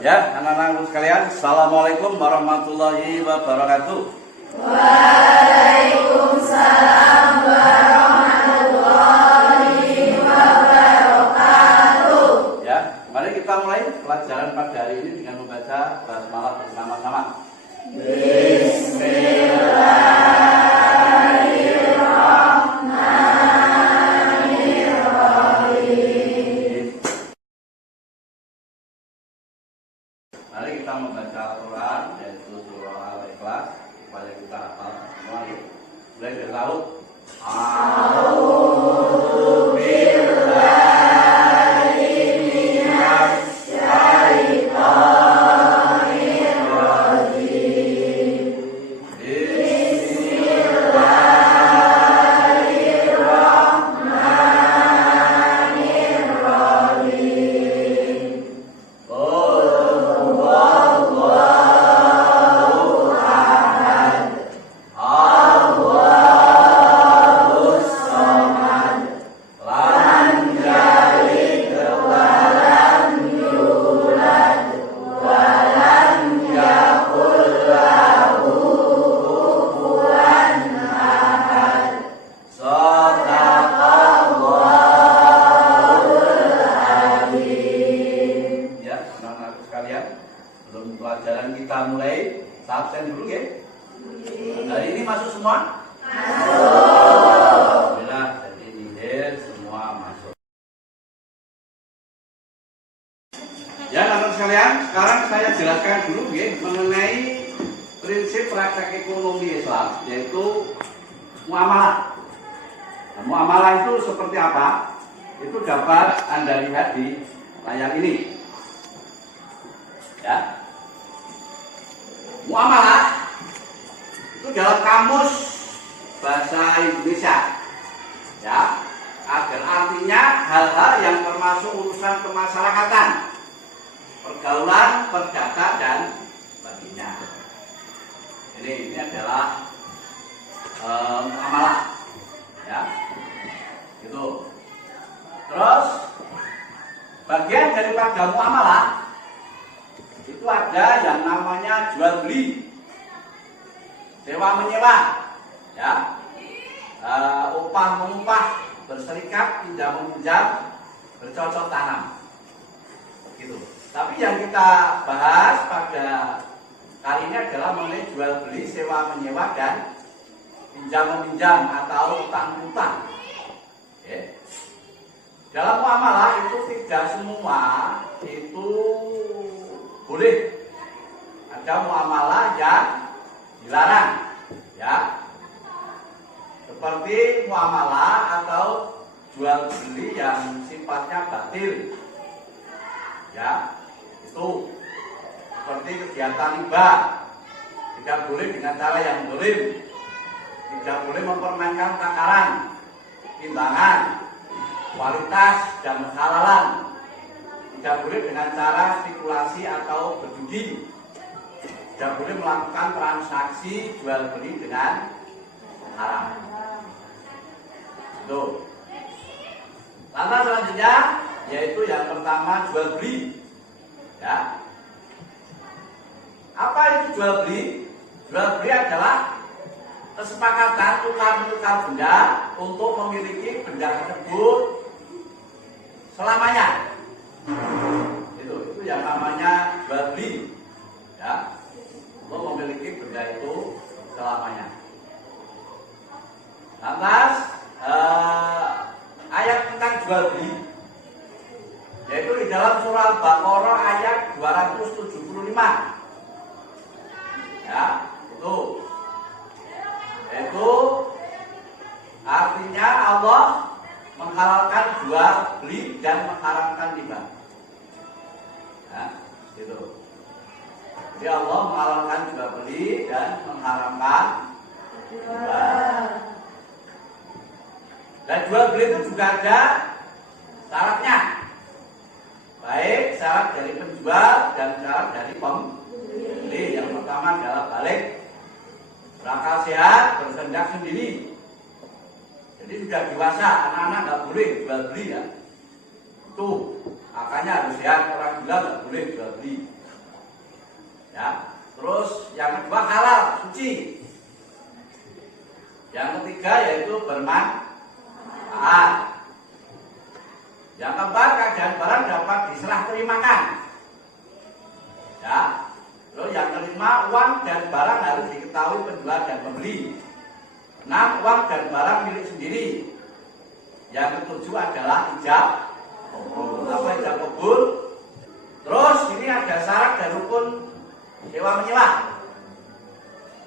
Ya, anak-anakku sekalian, Assalamualaikum warahmatullahi wabarakatuh. Waalaikumsalam warahmatullahi wabarakatuh. Ya, mari kita mulai pelajaran pada hari ini dengan membaca basmalah bersama-sama. Bismillahirrahmanirrahim. Mari kita membaca Al-Quran, yaitu surah Al-Ikhlas, supaya kita hafal semua. Mulai dari laut. A'udzu billahi minasy syaithanir rajim. Bismillahirrahmanirrahim. Qul huwallahu ahad. Allahus samad. Lam yalid wa lam yulad wa lam yakul lahu kufuwan ahad. Shadaqallahul adzim. Ya, anak-anakku sekalian, sebelum pelajaran kita mulai, absen dulu ya. Hari ini masuk semua? Alhamdulillah, jadi nihil semua masuk. Ya, anak-anak sekalian, sekarang saya jelaskan dulu ya, mengenai prinsip praktek ekonomi Islam, yaitu muamalah. Nah, muamalah itu seperti apa? Itu dapat Anda lihat di layar ini. Ya. Muamalah itu dalam kamus bahasa Indonesia, ya, agar artinya hal-hal yang termasuk urusan kemasyarakatan, pergaulan, perdata dan sebagainya. Ini adalah muamalah, ya, gitu. Terus bagian daripada muamalah itu ada yang namanya jual beli, sewa menyewa, ya, upah mengumpah, berserikat, pinjam meminjam, bercocok tanam, gitu. Tapi yang kita bahas pada kali ini adalah mengenai jual beli, sewa menyewa dan pinjam meminjam atau utang piutang. Okay. Dalam muamalah itu tidak semua itu boleh. Ada muamalah yang dilarang, ya, seperti muamalah atau jual beli yang sifatnya batil, ya, itu seperti kegiatan riba, tidak boleh dengan cara yang zalim, tidak boleh mempermainkan takaran, timbangan, kualitas dan kehalalan, tidak boleh dengan cara spekulasi atau berjudi, tidak boleh melakukan transaksi jual beli dengan haram. Itu. Lantas selanjutnya yaitu yang pertama jual beli. Ya. Apa itu jual beli? Jual beli adalah kesepakatan tukar-menukar benda untuk memiliki benda tersebut selamanya. Itu yang namanya jual beli, ya, untuk memiliki benda itu selamanya. Lantas ayat tentang jual beli yaitu di dalam surah Al-Baqarah ayat 275, ya, itu artinya Allah menghalalkan jual beli dan mengharamkan riba. Nah, gitu. Jadi Allah menghalalkan jual beli dan mengharamkan riba. Dan jual beli itu juga ada syaratnya, baik syarat dari penjual dan syarat dari pembeli. Yang pertama adalah balik, berakal sehat, berkehendak sendiri. Jadi sudah dewasa, anak-anak nggak boleh jual beli, ya. Tuh, makanya harus sehat, orang gila nggak boleh jual beli. Ya. Terus yang kedua halal, suci. Yang ketiga yaitu bermanfaat. Yang keempat, keadaan barang dapat diserah terimakan. Ya. Terus yang kelima, uang dan barang harus diketahui penjual dan pembeli. 6, uang dan barang milik sendiri. Yang ketujuh adalah ijab kabul. Apa ijab kabul? Terus ini ada syarat dan rukun sewa menyewa.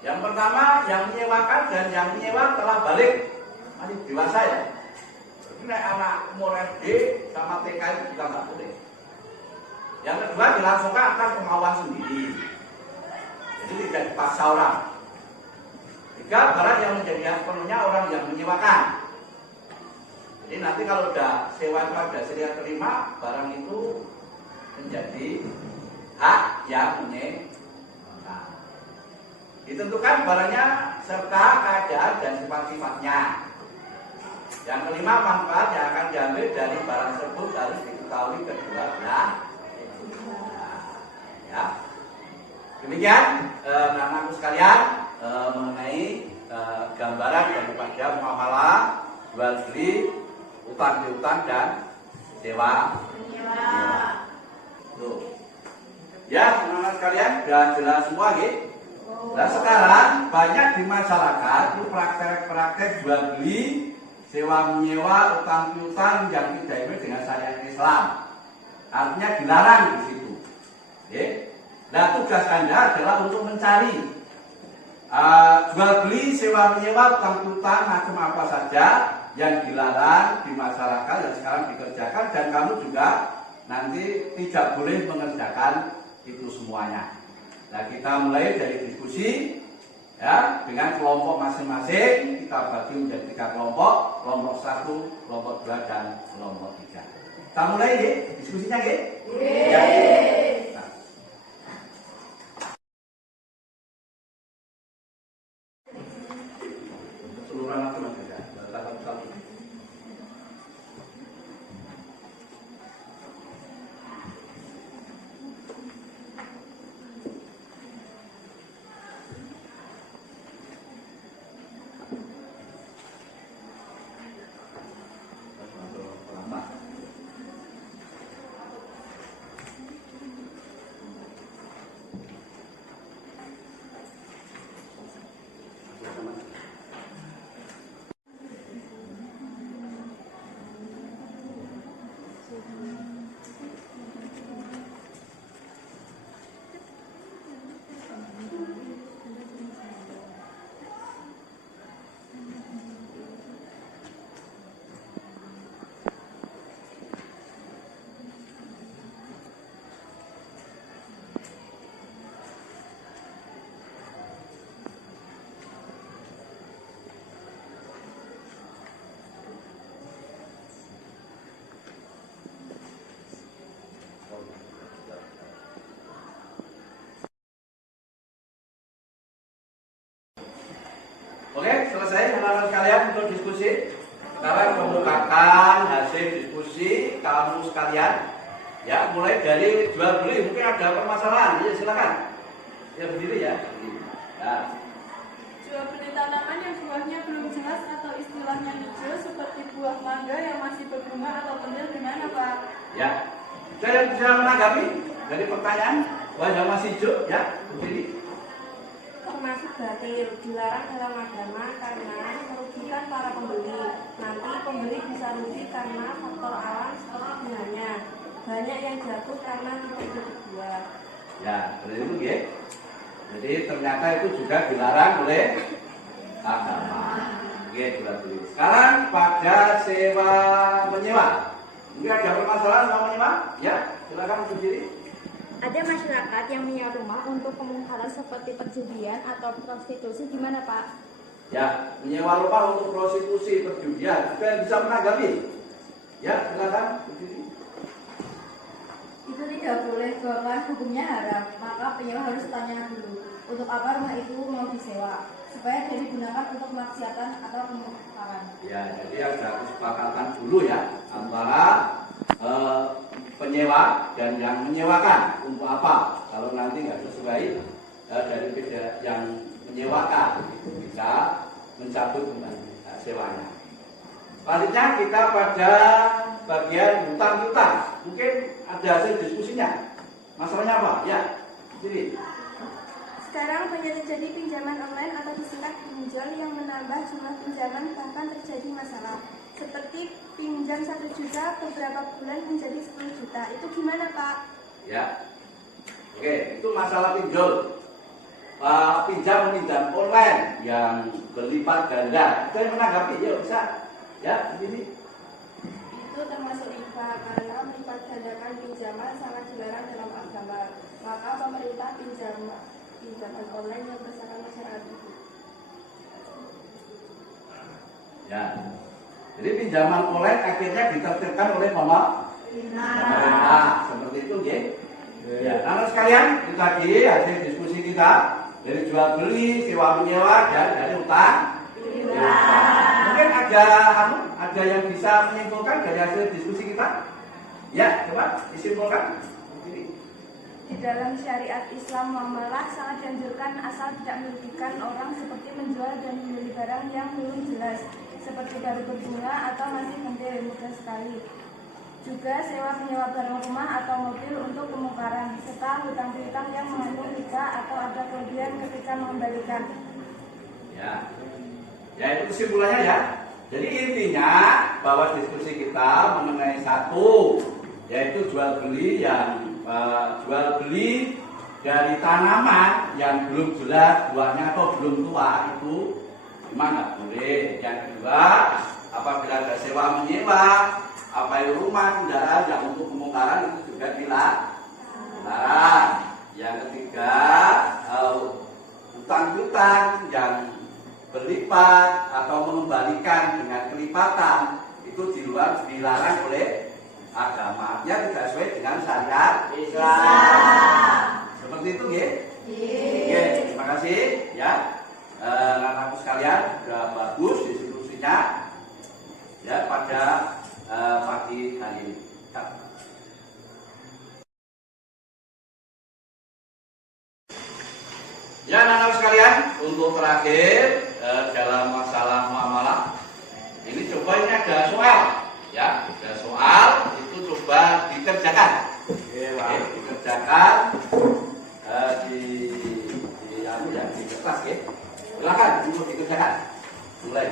Yang pertama, yang menyewakan dan yang menyewa telah balik, masih dewasa ya. Ini anak umur SD sama TK itu juga nggak boleh. Yang kedua, dilangsungkan atas kemauan sendiri. Jadi tidak dipaksa orang. 3, barang yang menjadi hak penuhnya orang yang menyewakan. Jadi nanti kalau udah sewa itu ada seria terima, barang itu menjadi hak yang menyewakan. Ditentukan barangnya serta keadaan dan sifat-sifatnya. Yang kelima, manfaat yang akan diambil dari barang tersebut harus diketahui kedua belah. Ya. Demikian anak-anakku sekalian mengenai gambaran daripada muamalah jual beli, utang piutang dan sewa. Tuh. Ya, anak-anak sekalian sudah jelas semua gitu. Nah sekarang banyak di masyarakat itu praktek-praktek jual beli, sewa menyewa, utang piutang yang tidak sesuai dengan syariat Islam. Artinya dilarang di situ. Oke. Nah tugas Anda adalah untuk mencari jual beli, sewa menyewa, utang piutang macam apa saja yang dilarang di masyarakat yang sekarang dikerjakan, dan kamu juga nanti tidak boleh mengerjakan itu semuanya. Nah kita mulai dari diskusi ya dengan kelompok masing-masing. Kita bagi menjadi 3 kelompok, kelompok 1, kelompok 2 dan kelompok 3. Kita mulai ya diskusinya ya. Ya. Nah. Seluruh anak teman kita, satu-satu. Oke, selesai anak-anak sekalian untuk diskusi. Sekarang kemukakan hasil diskusi kamu sekalian. Ya, mulai dari jual beli, mungkin ada permasalahan. Ya, silakan. Ya berdiri ya. Ya. Jual beli tanaman yang buahnya belum jelas atau istilahnya hijau seperti buah mangga yang masih berbunga atau pentil gimana Pak? Ya. Saya bisa menanggapi dari pertanyaan buah yang masih hijau. Ya, berdiri. Termasuk batil, dilarang dalam agama karena merugikan para pembeli. Nanti pembeli bisa rugi karena faktor alam seperti bunganya. Banyak yang jatuh karena tidak dijual. Ya, berarti itu ya. Jadi ternyata itu juga dilarang oleh agama. Oke, berarti. Sekarang pada sewa menyewa. Mungkin ada permasalahan sewa menyewa? Ya, silakan berdiri. Ada masyarakat yang menyewa rumah untuk kemungkaran seperti perjudian atau prostitusi, gimana Pak? Ya, menyewa rumah untuk prostitusi, perjudian, supaya bisa menanggapi. Ya, silakan berdiri. Itu tidak boleh karena hukumnya haram. Maka penyewa harus tanya dulu untuk apa rumah itu mau disewa, supaya tidak digunakan untuk kemaksiatan atau pemungkaran. Ya, jadi ada kesepakatan dulu ya antara penyewa dan yang menyewakan untuk apa. Kalau nanti nggak sesuai baik dari pihak yang menyewakan itu bisa mencabut kembali sewanya. Selanjutnya kita pada bagian hutang-hutang. Mungkin ada hasil diskusinya. Masalahnya apa? Ya, jadi Sekarang banyak terjadi pinjaman online atau disingkat pinjol yang menambah jumlah pinjaman, bahkan terjadi masalah. Seperti pinjam 1 juta beberapa bulan menjadi 10 juta. Itu gimana, Pak? ya. Oke, itu masalah pinjol. Pinjam online yang berlipat ganda. Saya menanggapi, ya bisa. Ya, begini. Itu termasuk riba karena melipat gandakan pinjaman sangat dilarang dalam agama. Maka pemerintah pinjaman online yang bersama masyarakat itu. Ya. Jadi pinjaman online akhirnya ditertibkan oleh pemerintah. Seperti itu, ya. Ya, namun sekalian, itu tadi hasil diskusi kita dari jual beli, sewa menyewa, dan dari utang. Mungkin ada yang bisa menyimpulkan dari hasil diskusi kita? Ya, coba disimpulkan. Ini. Di dalam syariat Islam, muamalah sangat dianjurkan asal tidak merugikan orang, seperti menjual dan membeli barang yang belum jelas, seperti baru berbunga atau masih pentil, mudah sekali. Juga sewa menyewa barang rumah atau mobil untuk penukaran, serta hutang piutang yang mengandung riba atau ada kelebihan ketika mengembalikan. Ya, itu kesimpulannya ya. Jadi intinya bahwa diskusi kita mengenai satu, yaitu jual beli dari tanaman yang belum jelas buahnya atau belum tua itu memang nggak boleh. Yang kedua, apabila ada sewa menyewa, apa itu rumah kendaraan yang untuk pemukaran itu juga dilarang. Yang ketiga, hutang-hutang yang berlipat atau mengembalikan dengan kelipatan itu dilarang oleh agama. Ya, tidak sesuai dengan syariat Islam. Seperti itu, ya. Oke, terima kasih ya. Anak-anakku sekalian, sudah bagus diskusinya ya pada pagi hari ini. Ya, anak-anak sekalian, untuk terakhir dalam masalah muamalah ini coba ini ada soal, ya, ada soal itu coba dikerjakan, dikerjakan di kertas, ya. Silakan untuk dikerjakan, mulai.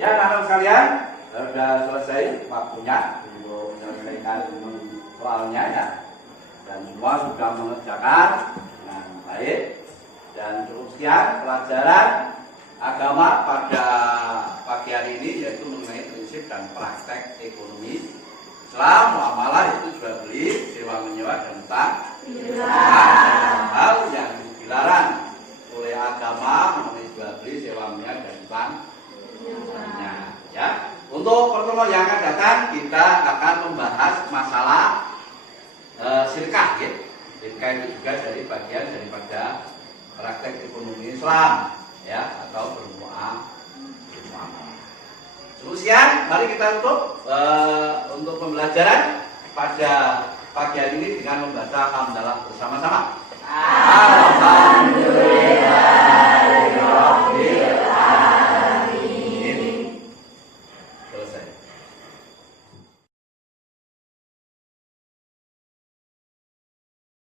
Ya, anak-anak sekalian, sudah selesai waktunya untuk menyelesaikan soalnya ya. Dan semua sudah mengerjakan dengan baik. Dan cukup sekian pelajaran agama pada pagi hari ini, yaitu mengenai prinsip dan praktek ekonomi Islam, muamalah itu jual beli, sewa menyewa dan utang. Hal yang dilarang oleh agama mengenai jual beli, sewa menyewa dan utang. Ya, untuk pertemuan yang akan datang kita akan membahas masalah syirkah, ya. Syirkah itu juga dari bagian daripada praktek ekonomi Islam, ya, atau bermuamalah. Demikian, mari kita tutup untuk pembelajaran pada pagi hari ini dengan membaca hamdalah bersama-sama. Alhamdulillah.